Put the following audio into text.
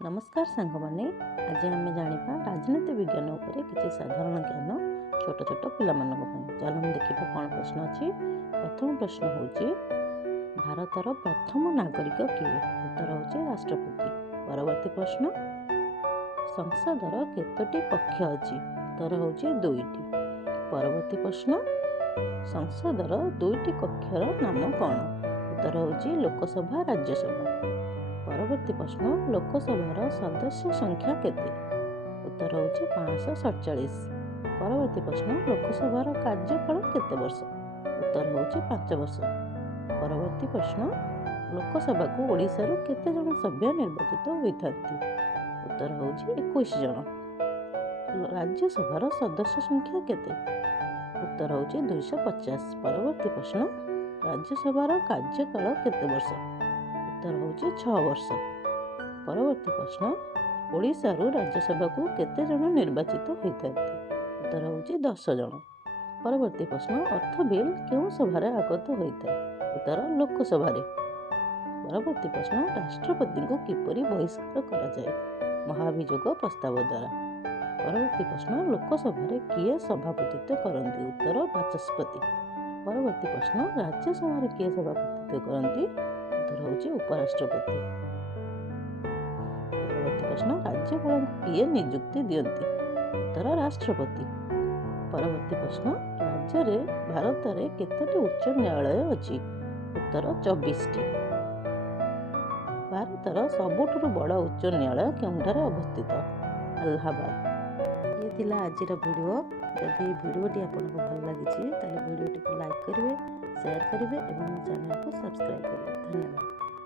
नमस्कार सांग मैंने आज आम जाना राजनीति विज्ञान उपरे किसी साधारण ज्ञान छोट छोट पिला चल हम देखा कौन प्रश्न अच्छी। प्रथम प्रश्न हूँ भारतर प्रथम नागरिक किए? उत्तर हूँ राष्ट्रपति। परवर्ती प्रश्न संसदर केतोटी कक्ष अच्छी? उत्तर हूँ 2टी। परवर्ती प्रश्न संसदर 2टी कक्षर नाम कौन? उत्तर हूँ लोकसभा राज्यसभा। परवर्ती प्रश्न लोकसभार सदस्य संख्या केते? उत्तर हूँ 547। परवर्ती प्रश्न लोकसभार कार्यकाल केते वर्ष? उत्तर हूँ 5 वर्ष। परवर्ती प्रश्न लोकसभा को ओडिशा रो केते जन सभ्य निर्वाचित होता? उत्तर हूँ 21 जन। राज्यसभार सदस्य संख्या केते? उत्तर हूँ 250। परवर्ती प्रश्न राज्यसभार कार्यकाल केते वर्ष? उत्तर हूँ 6 वर्ष। परवर्ती प्रश्न ओडिशा रू राज्यसभा को केते जन निर्वाचित होता? उत्तर हूँ 10 जन। परवर्ती प्रश्न अर्थ बिल क्यों सभार आगत होता? उत्तर लोकसभा। परवर्ती प्रश्न राष्ट्रपति को किपरि बहिष्कार करा जाए? महाभियोग प्रस्ताव द्वारा। परवर्ती प्रश्न लोकसभा किए सभापतित्व करती? उत्तर बाचस्पति। परवर्ती प्रश्न राज्यसभा किए सभापतित्व करती? उत्तर हूँ उपराष्ट्रपति। परवर्ती प्रश्न राज्यपाल किए नियुक्ति दियंती? उत्तर राष्ट्रपति। परवर्ती प्रश्न राज्य रे भारत रे केतोटी उच्च न्यायालय अछि? उत्तर 24टी। भारतर सबुठु बड़ उच्च न्यायालय केउंठारे अवस्थित? अलाहाबाद। ये थिला आजिर वीडियो। जदि वीडियोटी आपको भल लगी ताले वीडियोटी को लाइक करेंगे, शेयर करेंगे और चैनल को सब्सक्राइब करेंगे। धन्यवाद।